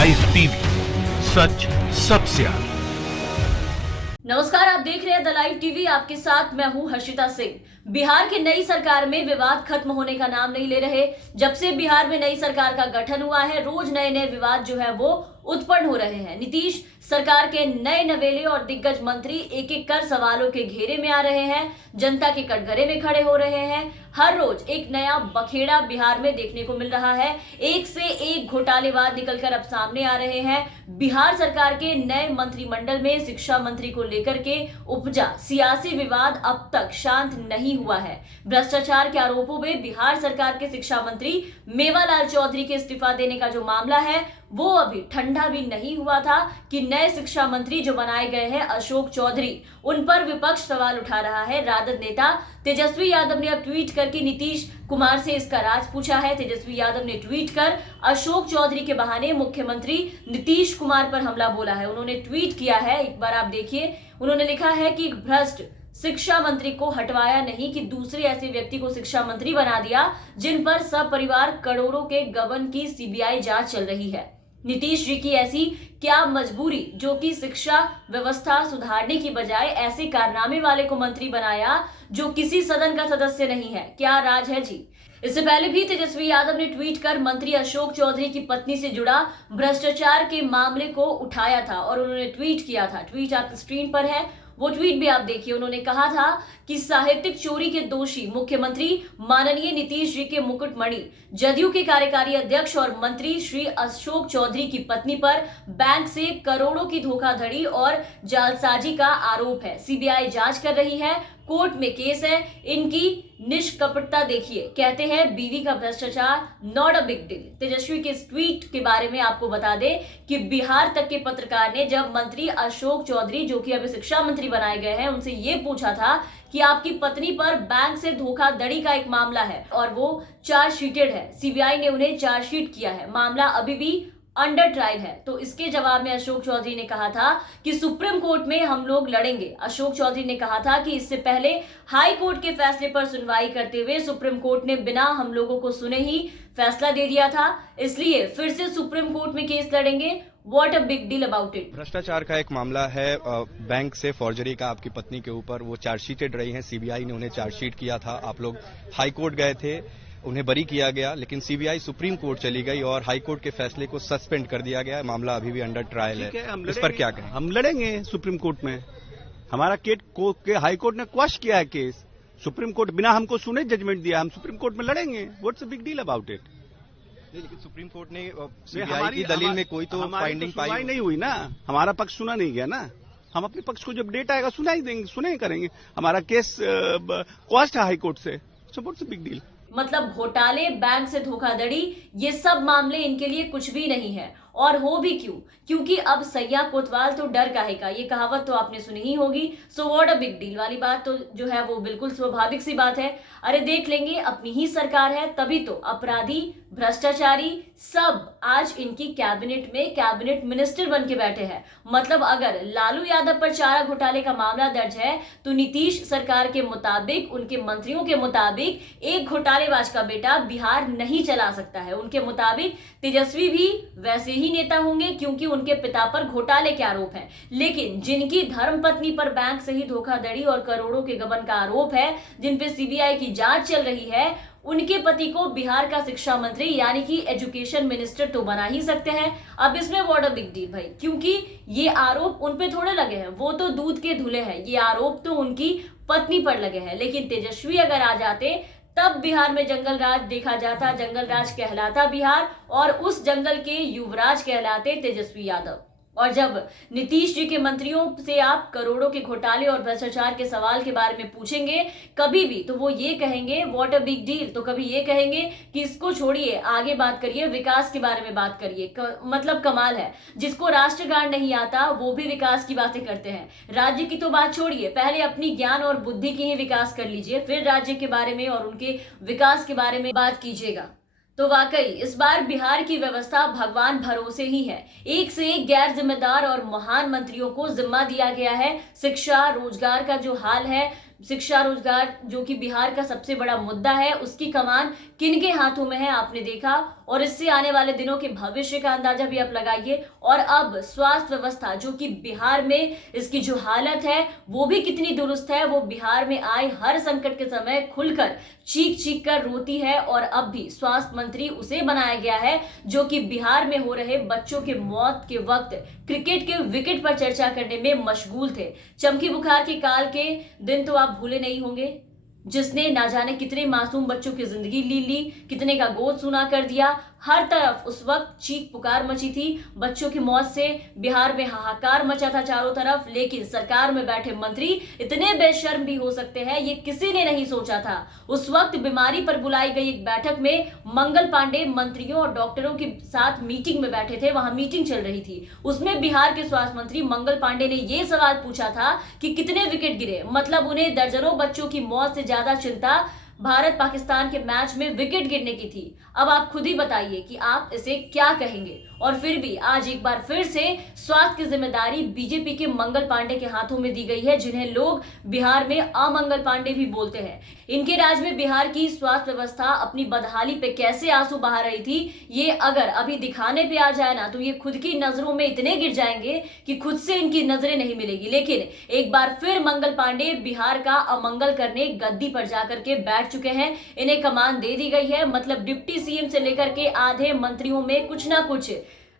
Live TV, सच सबसे आगे। नमस्कार, आप देख रहे हैं द लाइव टीवी। आपके साथ मैं हूं हर्षिता सिंह। बिहार की नई सरकार में विवाद खत्म होने का नाम नहीं ले रहे। जब से बिहार में नई सरकार का गठन हुआ है, रोज नए नए विवाद जो है वो उत्पन्न हो रहे हैं। नीतीश सरकार के नए नवेले और दिग्गज मंत्री एक एक कर सवालों के घेरे में आ रहे हैं, जनता के कटघरे में खड़े हो रहे हैं। हर रोज एक नया बखेड़ा बिहार में देखने को मिल रहा है। एक से एक घोटालेबाज निकलकर अब सामने आ रहे हैं। बिहार सरकार के नए मंत्रिमंडल में शिक्षा मंत्री को लेकर के उपजा सियासी विवाद अब तक शांत नहीं हुआ है। भ्रष्टाचार के आरोपों में बिहार सरकार के शिक्षा मंत्री मेवालाल चौधरी के इस्तीफा देने का जो मामला है वो अभी ठंडा भी नहीं हुआ था कि नए शिक्षा मंत्री जो बनाए गए हैं अशोक चौधरी, उन पर विपक्ष सवाल उठा रहा है। राजद नेता तेजस्वी यादव ने अब ट्वीट करके नीतीश कुमार से इसका राज पूछा है। तेजस्वी यादव ने ट्वीट कर अशोक चौधरी के बहाने मुख्यमंत्री नीतीश कुमार पर हमला बोला है। उन्होंने ट्वीट किया है, एक बार आप देखिए। उन्होंने लिखा है कि भ्रष्ट शिक्षा मंत्री को हटवाया नहीं कि दूसरे ऐसे व्यक्ति को शिक्षा मंत्री बना दिया जिन पर सपरिवार करोड़ों के गबन की सीबीआई जांच चल रही है। नीतीश जी की ऐसी क्या मजबूरी जो कि शिक्षा व्यवस्था सुधारने की बजाय ऐसे कारनामे वाले को मंत्री बनाया जो किसी सदन का सदस्य नहीं है? क्या राज है जी? इससे पहले भी तेजस्वी यादव ने ट्वीट कर मंत्री अशोक चौधरी की पत्नी से जुड़ा भ्रष्टाचार के मामले को उठाया था और उन्होंने ट्वीट किया था। ट्वीट आपकी स्क्रीन पर है, वो ट्वीट भी आप देखिए। उन्होंने कहा था कि साहित्यिक चोरी के दोषी मुख्यमंत्री माननीय नीतीश जी के मुकुटमणि जदयू के कार्यकारी अध्यक्ष और मंत्री श्री अशोक चौधरी की पत्नी पर बैंक से करोड़ों की धोखाधड़ी और जालसाजी का आरोप है। सीबीआई जांच कर रही है, कोर्ट में केस है। इनकी निष्कपटता देखिए। कहते हैं बीवी का भ्रष्टाचार नॉट अ बिग डील। तेजस्वी के इस ट्वीट के बारे में आपको बता दें कि बिहार तक के पत्रकार ने जब मंत्री अशोक चौधरी जो कि अभी शिक्षा मंत्री बनाए गए हैं उनसे ये पूछा था कि आपकी पत्नी पर बैंक से धोखाधड़ी का एक मामला है और वो चार्जशीटेड है, सीबीआई ने उन्हें चार्जशीट किया है, मामला अभी भी अंडर ट्रायल है, तो इसके जवाब में अशोक चौधरी ने कहा था कि सुप्रीम कोर्ट में हम लोग लड़ेंगे। अशोक चौधरी ने कहा था कि इससे पहले हाई कोर्ट के फैसले पर सुनवाई करते हुए सुप्रीम कोर्ट ने बिना हम लोगों को सुने ही फैसला दे दिया था, इसलिए फिर से सुप्रीम कोर्ट में केस लड़ेंगे। What a big deal about it? भ्रष्टाचार का एक मामला है बैंक से फॉर्जरी का आपकी पत्नी के ऊपर, वो चार्जशीटेड रही हैं। सीबीआई ने उन्हें चार्जशीट किया था। आप लोग हाई कोर्ट गए थे, उन्हें बरी किया गया, लेकिन सीबीआई सुप्रीम कोर्ट चली गई और हाई कोर्ट के फैसले को सस्पेंड कर दिया गया। मामला अभी भी अंडर ट्रायल है। इस पर क्या कहें? हम लड़ेंगे सुप्रीम कोर्ट में। हमारा हाई कोर्ट ने क्वश किया है केस। सुप्रीम कोर्ट बिना हमको सुने जजमेंट दिया, हम सुप्रीम कोर्ट में लड़ेंगे। What's a big deal about it? लेकिन सुप्रीम कोर्ट ने सीबीआई की दलील में कोई तो फाइंडिंग पाई नहीं हुई ना, हमारा पक्ष सुना नहीं गया ना। हम अपने पक्ष को जब डेट आएगा सुना ही देंगे, सुने ही करेंगे। हमारा केस क्वश्ड है हाई कोर्ट से। So what's a big deal? मतलब घोटाले, बैंक से धोखाधड़ी, ये सब मामले इनके लिए कुछ भी नहीं है। और हो भी क्यों? क्योंकि अब सैया कोतवाल तो डर काहे का, ये कहावत तो आपने सुनी ही होगी। So what a big deal वाली बात तो जो है वो बिल्कुल स्वाभाविक सी बात है। अरे देख लेंगे, अपनी ही सरकार है, तभी तो अपराधी, भ्रष्टाचारी सब आज इनकी कैबिनेट में कैबिनेट मिनिस्टर बन के बैठे हैं। मतलब अगर लालू यादव पर चारा घोटाले का मामला दर्ज है तो नीतीश सरकार के मुताबिक, उनके मंत्रियों के मुताबिक एक घोटालेबाज का बेटा बिहार नहीं चला सकता है। उनके मुताबिक तेजस्वी भी वैसे ही नेता होंगे क्योंकि उनके पिता पर घोटाले के आरोप हैं। लेकिन जिनकी धर्मपत्नी पर बैंक से ही धोखाधड़ी और करोड़ों के गबन का आरोप है, जिन पे सीबीआई की जांच चल रही है, उनके पति को बिहार का शिक्षा मंत्री यानी कि एजुकेशन मिनिस्टर तो बना ही सकते हैं। अब इसमें व्हाट अ बिग डील भाई? क्योंकि ये आरोप उन पे थोड़े लगे हैं, वो तो दूध के धुले हैं। ये आरोप तो उनकी पत्नी पर लगे हैं। लेकिन तेजस्वी अगर आ जाते तब बिहार में जंगल राज देखा जाता। जंगल राज कहलाता बिहार और उस जंगल के युवराज कहलाते तेजस्वी यादव। और जब नीतीश जी के मंत्रियों से आप करोड़ों के घोटाले और भ्रष्टाचार के सवाल के बारे में पूछेंगे कभी भी, तो वो ये कहेंगे व्हाट अ बिग डील। तो कभी ये कहेंगे कि इसको छोड़िए, आगे बात करिए, विकास के बारे में बात करिए। मतलब कमाल है, जिसको राष्ट्रगान नहीं आता वो भी विकास की बातें करते हैं। राज्य की तो बात छोड़िए, पहले अपनी ज्ञान और बुद्धि की ही विकास कर लीजिए, फिर राज्य के बारे में और उनके विकास के बारे में बात कीजिएगा। तो वाकई इस बार बिहार की व्यवस्था भगवान भरोसे ही है। एक से एक गैर जिम्मेदार और महान मंत्रियों को जिम्मा दिया गया है। शिक्षा रोजगार का जो हाल है, शिक्षा रोजगार जो कि बिहार का सबसे बड़ा मुद्दा है, उसकी कमान किन के हाथों में है आपने देखा। और इससे आने वाले दिनों के भविष्य का अंदाजा भी आप लगाइए। और अब स्वास्थ्य व्यवस्था जो कि बिहार में इसकी जो हालत है वो भी कितनी दुरुस्त है। वो बिहार में आए हर संकट के समय खुलकर चीख कर रोती है और अब भी स्वास्थ्य मंत्री उसे बनाया गया है जो कि बिहार में हो रहे बच्चों के मौत के वक्त क्रिकेट के विकेट पर चर्चा करने में मशगूल थे। चमकी बुखार के काल के दिन तो आप भूले नहीं होंगे, जिसने ना जाने कितने मासूम बच्चों की जिंदगी ली, कितने का गोद सूना कर दिया। हर तरफ उस वक्त चीख पुकार मची थी। बच्चों की मौत से बिहार में हाहाकार मचा था चारों तरफ। लेकिन सरकार में बैठे मंत्री इतने बेशर्म भी हो सकते हैं, ये किसी ने नहीं सोचा था। उस वक्त बीमारी पर बुलाई गई एक बैठक में मंगल पांडे मंत्रियों और डॉक्टरों के साथ मीटिंग में बैठे थे। वहां मीटिंग चल रही थी, उसमें बिहार के स्वास्थ्य मंत्री मंगल पांडे ने यह सवाल पूछा था कि कितने विकेट गिरे। मतलब उन्हें दर्जनों बच्चों की मौत से ज्यादा चिंता भारत पाकिस्तान के मैच में विकेट गिरने की थी। अब आप खुद ही बताइए कि आप इसे क्या कहेंगे। और फिर भी आज एक बार फिर से स्वास्थ्य की जिम्मेदारी बीजेपी के मंगल पांडे के हाथों में दी गई है, जिन्हें लोग बिहार में अमंगल पांडे भी बोलते हैं। इनके राज में बिहार की स्वास्थ्य व्यवस्था अपनी बदहाली पे कैसे आंसू बहा रही थी, ये अगर अभी दिखाने पे आ जाए ना तो ये खुद की नजरों में इतने गिर जाएंगे कि खुद से इनकी नजरें नहीं मिलेगी। लेकिन एक बार फिर मंगल पांडे बिहार का अमंगल करने गद्दी पर जाकर के बैठ चुके हैं। इन्हें कमान दे दी गई है। मतलब डिप्टी सीएम से लेकर के आधे मंत्रियों में कुछ ना कुछ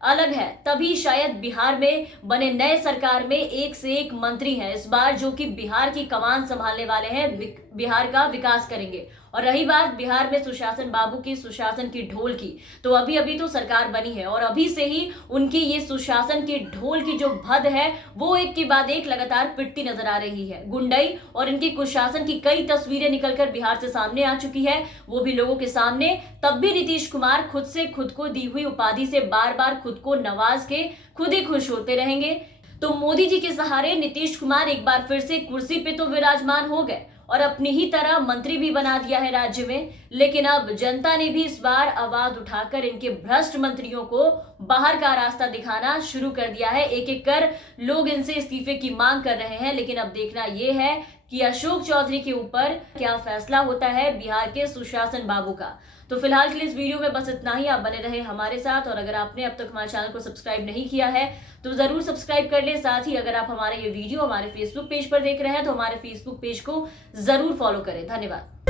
अलग है। तभी शायद बिहार में बने नए सरकार में एक से एक मंत्री हैं इस बार, जो कि बिहार की कमान संभालने वाले हैं, बिहार का विकास करेंगे। और रही बात बिहार में सुशासन बाबू की, सुशासन की ढोल की, तो अभी तो सरकार बनी है और अभी से ही उनकी ये सुशासन की ढोल की जो भद है वो एक के बाद एक लगातार पिटती नजर आ रही है। गुंडई और इनकी कुशासन की कई तस्वीरें निकलकर बिहार से सामने आ चुकी है, वो भी लोगों के सामने। तब भी नीतीश कुमार खुद से खुद को दी हुई उपाधि से बार बार खुद को नवाज के खुद ही खुश होते रहेंगे। तो मोदी जी के सहारे नीतीश कुमार एक बार फिर से कुर्सी पे तो विराजमान हो गए और अपनी ही तरह मंत्री भी बना दिया है राज्य में। लेकिन अब जनता ने भी इस बार आवाज उठाकर इनके भ्रष्ट मंत्रियों को बाहर का रास्ता दिखाना शुरू कर दिया है। एक एक कर लोग इनसे इस्तीफे की मांग कर रहे हैं। लेकिन अब देखना यह है कि अशोक चौधरी के ऊपर क्या फैसला होता है बिहार के सुशासन बाबू का। तो फिलहाल के लिए इस वीडियो में बस इतना ही। आप बने रहे हमारे साथ और अगर आपने अब तक हमारे चैनल को सब्सक्राइब नहीं किया है तो जरूर सब्सक्राइब कर ले। साथ ही अगर आप हमारे ये वीडियो हमारे फेसबुक पेज पर देख रहे हैं तो हमारे फेसबुक पेज को जरूर फॉलो करें। धन्यवाद।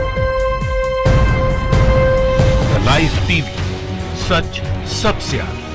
लाइव टीवी, सच सबसे आगे।